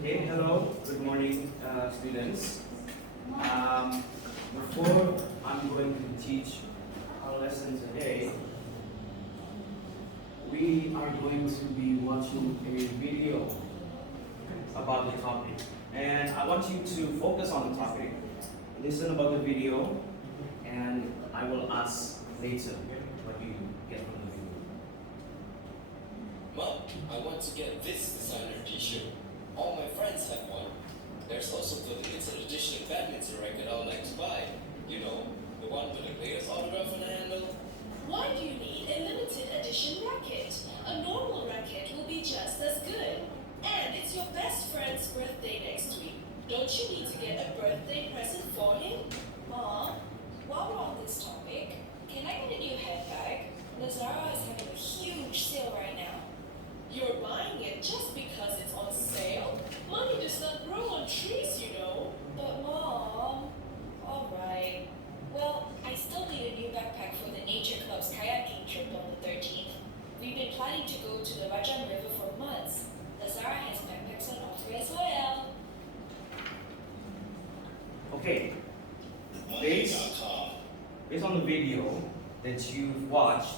Okay, hello, good morning, students. Before I'm going to teach our lesson today, we are going to be watching a video about the topic. And I want you to focus on the topic, listen about the video, and I will ask later what you get from the video. Mom, I want to get this designer t-shirt. All my friends have one. There's also the limited edition badminton racket I would like to buy. You know, the one with the player's autograph on the handle. Why do you need a limited edition racket? A normal racket will be just as good. And it's your best friend's birthday next week. Don't you need to get a birthday present for him? Mom, while we're on this topic, can I get a new handbag? Lazara is having a huge sale right now. You're buying it just because it's on sale? Money does not grow on trees, you know. But Mom, alright. Well, I still need a new backpack for the Nature Club's kayaking trip on the 13th. We've been planning to go to the Rajan River for months. Lazara has backpacks on offer as well. Okay, based on the video that you've watched,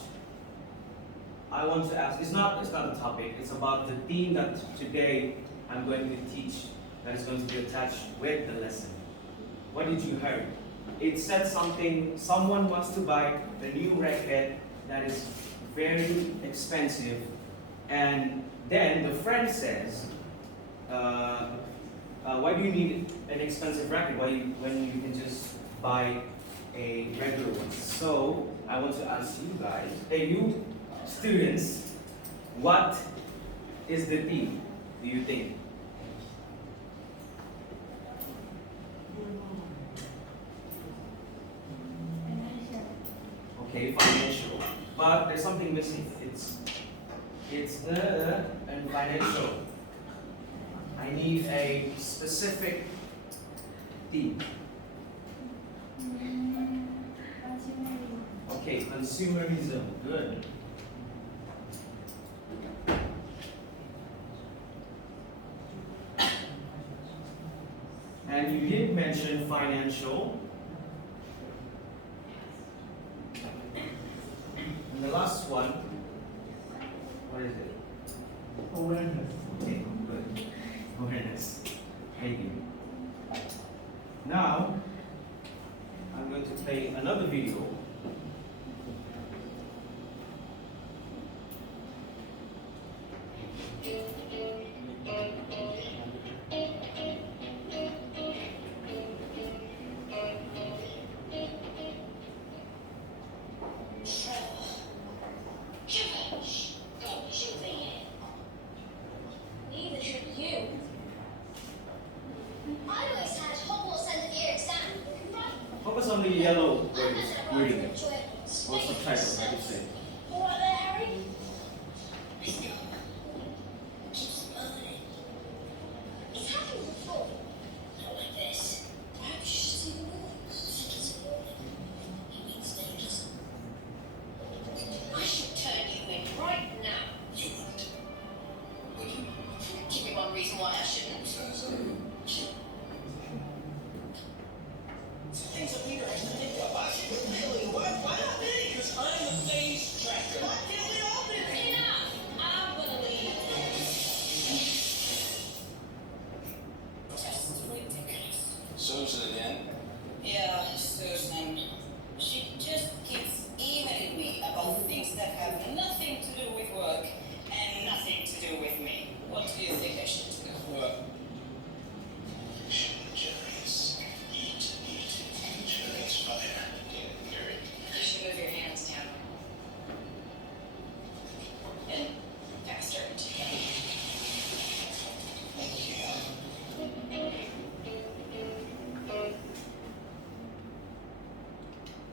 I want to ask, it's not the topic, it's about the theme that today I'm going to teach that is going to be attached with the lesson. What did you hear? It said something, someone wants to buy the new racket that is very expensive, and then the friend says, why do you need an expensive racket when you can just buy a regular one? So I want to ask you guys, hey you students, what is the theme, do you think? Okay, financial. But there's something missing. It's the and financial. I need a specific theme. Okay, consumerism. Good. And you did mention financial. And the last one, what is it? Awareness. Okay, good. Awareness. Thank you. Now, I'm going to play another video. Neither should you. I always had Hogwarts end of year exam. Right. Focus on the yellow I'm words, not reading it. enjoy Or subtitles, I could say. What there, Harry? Let's go. Keep smiling. He's having a fall. Not like this. Perhaps you should see the warning. I think it's a warning. It means dangerous. I should turn you in right now. You wouldn't. Would you? Give me one reason why I shouldn't. Things that Peter has to think about. Really? Why not me? Because I'm a phase tracker. Why can't we all be there? Enough! I'm gonna leave. Just ridiculous. Susan again? Yeah, Susan. She just keeps emailing me about things that have nothing to do with work and nothing to do with me. What do you think I should do? Injurious. Injurious fire. You should move your hands down. And faster. Thank you.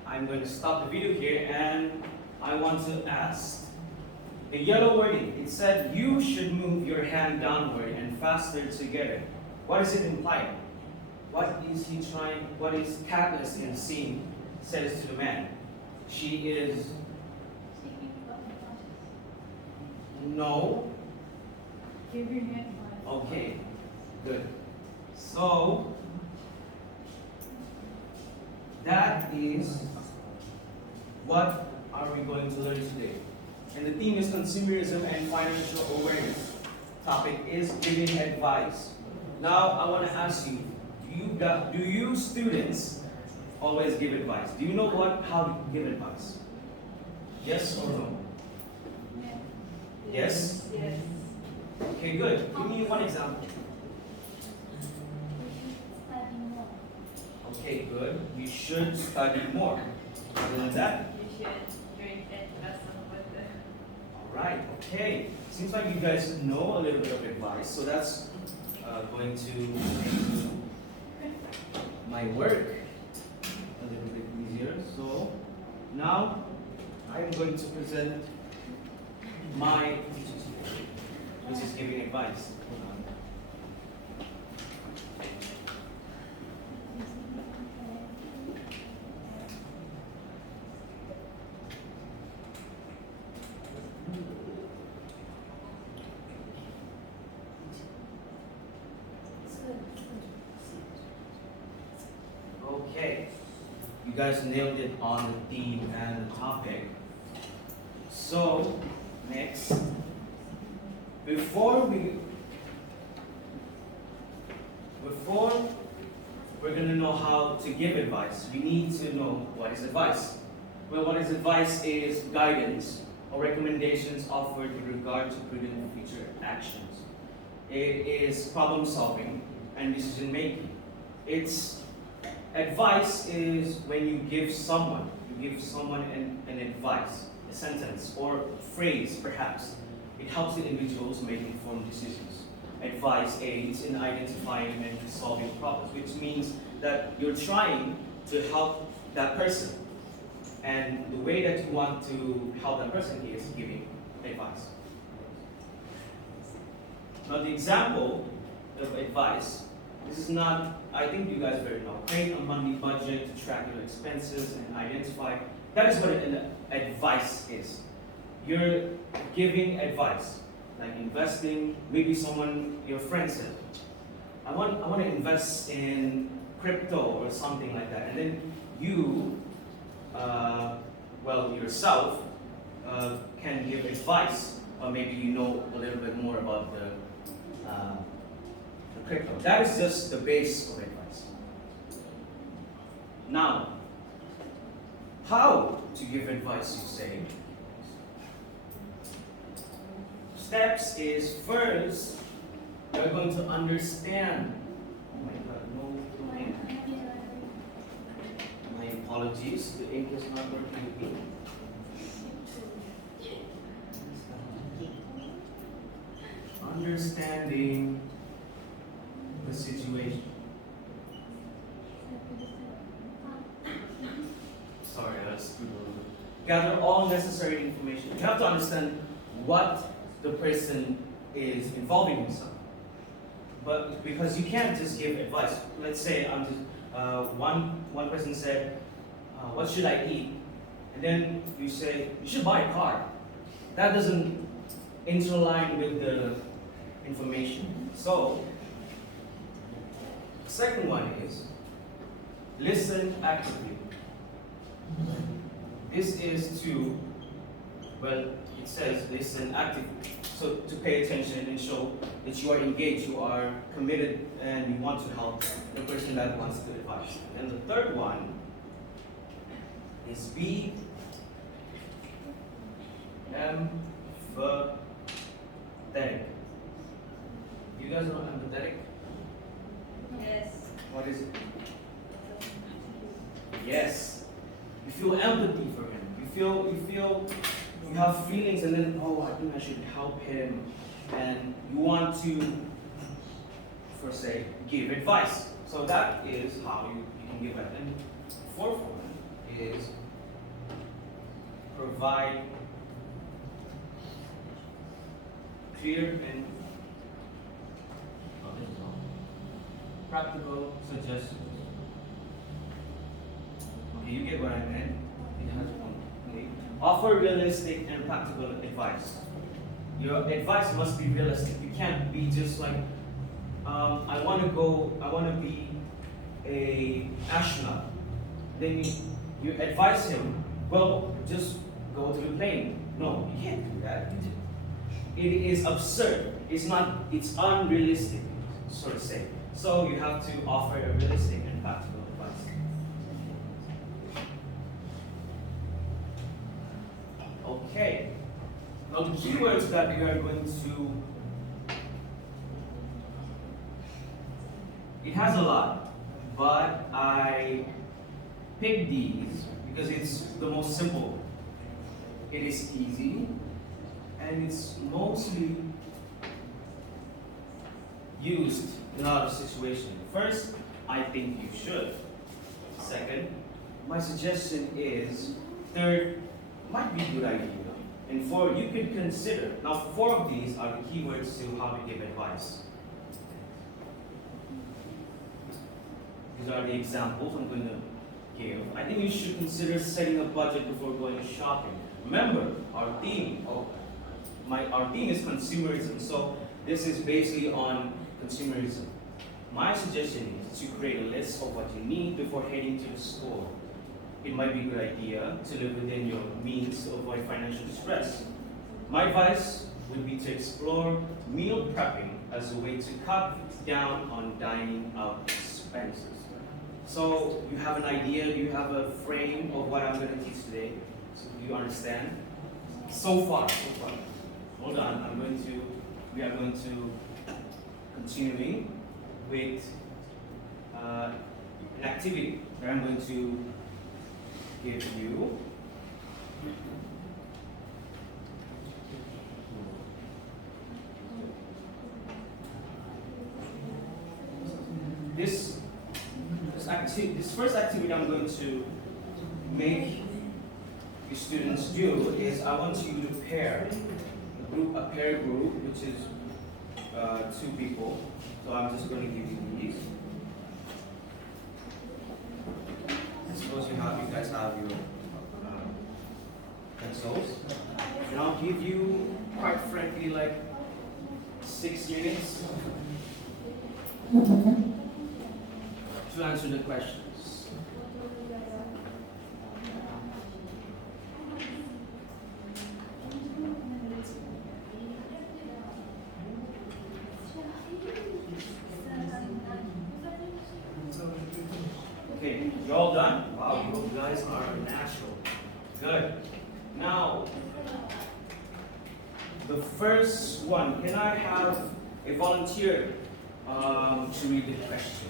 I'm going to stop the video here and I want to ask. The yellow wording, it said you should move your hand downward and faster together. What does it imply? What is Katniss in the scene says to the man? She is No. Give your hand five. Okay. Good. So, that is what are we going to learn today. And the theme is consumerism and financial awareness. Topic is giving advice. Now, I want to ask you, do you students always give advice? Do you know how to give advice? Yes or no? Yes? Yes. Okay, good. Give me one example. Study more. Okay, good. We should study more. Other than that, You should drink a glass of water. alright, okay. Seems like you guys know a little bit of advice, so that's going to make my work a little bit easier. So now I'm going to present my thesis, which is giving advice. Hold on. Okay, you guys nailed it on the theme and the topic. So, next, before we're gonna know how to give advice, we need to know what is advice. Well, what is advice is guidance or recommendations offered with regard to prudent future actions. It is problem solving and decision making. Advice is when you give someone an advice, a sentence or phrase perhaps. It helps the individuals make informed decisions. Advice aids in identifying and solving problems, which means that you're trying to help that person. And the way that you want to help that person is giving advice. Now the example of advice, this is not, I think you guys already know, create a monthly budget to track your expenses and identify, that is what an advice is. You're giving advice, like investing, maybe your friend said, I want to invest in crypto or something like that. And then you, yourself, can give advice, or maybe you know a little bit more about the crypto. That is just the base of advice. Now, how to give advice, you say? Steps is first, you're going to understand. Oh my god, no ink. My apologies, the ink is not working with me. Understanding the situation. Sorry, I screwed a little bit. Gather all necessary information. You have to understand what the person is involving himself. But because you can't just give advice. Let's say one person said, what should I eat? And then you say, you should buy a car. That doesn't interline with the information. So, the second one is, listen actively. This is to, it says listen actively. So to pay attention and show that you are engaged, you are committed, and you want to help the person that wants to advise. And the third one is be empathetic. You guys know empathetic? Yes. What is it? Yes. You feel empathy for him. You have feelings, and then, I think I should help him. And you want to, for say, give advice. So that is how you can give advice. And the fourth one is provide clear and practical suggestions. Okay, you get what I meant. It has one. Okay. Offer realistic and practical advice. Your advice must be realistic. You can't be just like, I want to be a astronaut. Then you advise him, well, just go to the plane. No, you can't do that. It is absurd. It's unrealistic, so to say. So you have to offer a realistic and practical advice. Okay. Now the keywords that we are going to, it has a lot, but I picked these because it's the most simple. It is easy, and it's mostly used in a lot of situations. First, I think you should. Second, my suggestion is. Third, might be a good idea. And four, you could consider. Now, four of these are the keywords to how to give advice. These are the examples I'm going to give. I think you should consider setting a budget before going shopping. Remember, our theme is consumerism, so this is basically on consumerism. My suggestion is to create a list of what you need before heading to the store. It might be a good idea to live within your means to avoid financial stress. My advice would be to explore meal prepping as a way to cut down on dining out expenses. So you have an idea, you have a frame of what I'm going to teach today. So do you understand? So far. Hold on, we are going to continuing with an activity that I'm going to give you. This first activity I'm going to make you students do is I want you to pair a pair group, which is 2 people. So I'm just going to give you these. I suppose you guys have your pencils. And I'll give you, quite frankly, like 6 minutes to answer the questions. Okay, you all done? Wow, you guys are natural. Good. Now, the first one, can I have a volunteer to read the question?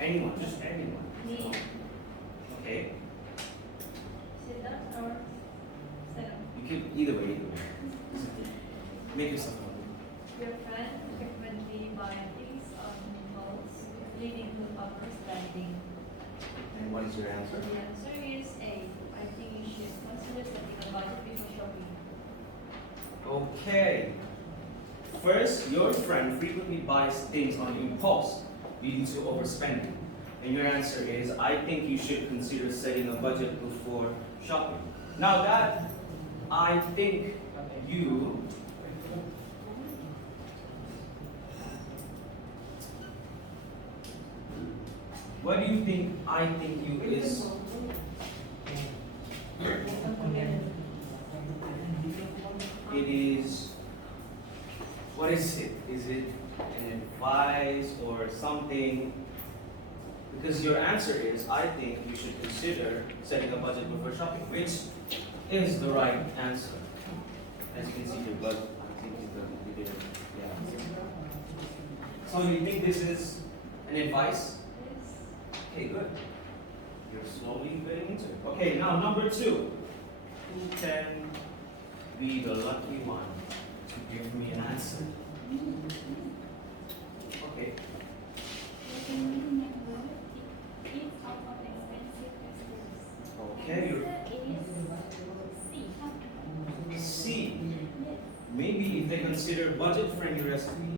Anyone, just anyone. Me. Okay, Sit down or sit up? you can either way. Make yourself comfortable. Your friend frequently buy things on impulse, leading to overspending. And what is your answer? The answer is A. I think you should consider setting a budget before shopping. Okay. First, your friend frequently buys things on impulse, leading to overspending. And your answer is, I think you should consider setting a budget before shopping. Now that, I think you, what do you think I think you is? It is, what is it? Is it an advice or something? Because your answer is, I think you should consider setting a budget before shopping, which is the right answer. As you can see here, but I think you did it. Yeah. So you think this is an advice? Okay, good. You're slowly getting into it. Okay, now number 2. Who can be the lucky one to give me an answer? Okay. Okay, C. Maybe if they consider budget-friendly recipes.